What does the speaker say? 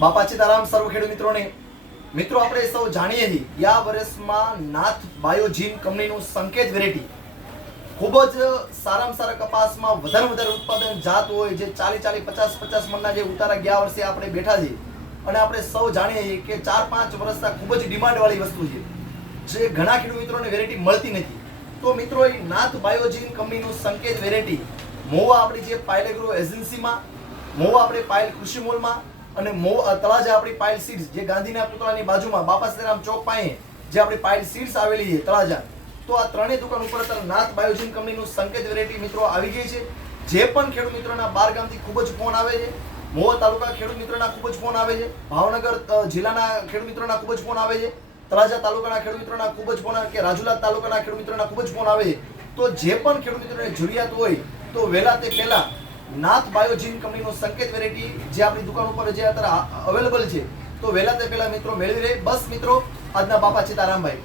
બાપા સીતારામ સર્વ ખેડૂત મિત્રોને મિત્રો આપણે સૌ જાણીએ છીએ ગયા વર્ષમાં નાથ બાયોજીન કંપનીનું સંકેત વેરાયટી ખૂબ જ સારામાં સારા કપાસમાં વધારે ઉત્પાદન જાત હોય જે 40-50 મણના જે ઉતારા ગયા વર્ષે આપણે બેઠા છીએ અને આપણે સૌ જાણીએ છીએ કે 4-5 વર્ષના ખૂબ જ ડિમાન્ડ વાળી વસ્તુ છે જે ઘણા ખેડૂત મિત્રોને વેરાયટી મળતી નથી. તો મિત્રો એ નાથ બાયોજીન કંપનીનું સંકેત વેરાયટી મોવા આપણી જે પાયલ એગ્રો એજન્સીમાં, મોવા આપણે પાયલ કૃષિ મોલમાં અને તળાજા આપણી પાયલ સીડ્સ જે ગાંધીના પુતળાની બાજુમાં બાપા સીતારામ ચોક પાસે જે આપણી પાયલ સીડ્સ આવેલી છે તળાજા, તો આ ત્રણેય દુકાન ઉપર અત્યારે નાથ બાયોજીન કંપનીનું સંકેત વેરાયટી મિત્રો આવી ગઈ છે. જે પણ ખેડૂત મિત્રોના 12 ગામથી ખૂબ જ ફોન આવે છે, મોવા તાલુકા ખેડૂત મિત્રોના ખૂબ જ ફોન આવે છે, ભાવનગર જિલ્લાના ખેડૂત મિત્રોના ખૂબ જ ફોન આવે છે, તળાજા તાલુકાના ખેડૂત મિત્રોના ખૂબ જ ફોન આવે કે રાજુલા તાલુકાના ખેડૂત મિત્રોના ખૂબ જ ફોન આવે છે. તો જે પણ ખેડૂત મિત્રોને જરૂરિયાત હોય તો વહેલા તે પહેલા નાથ બાયોજીન કંપનીનું સંકેત વેરાયટી જે આપણી દુકાન ઉપર જે અત્યારે અવેલેબલ છે તો વહેલા તે પહેલા મિત્રો મેળવી રહે. બસ મિત્રો, આજના બાપા સીતારામભાઈ.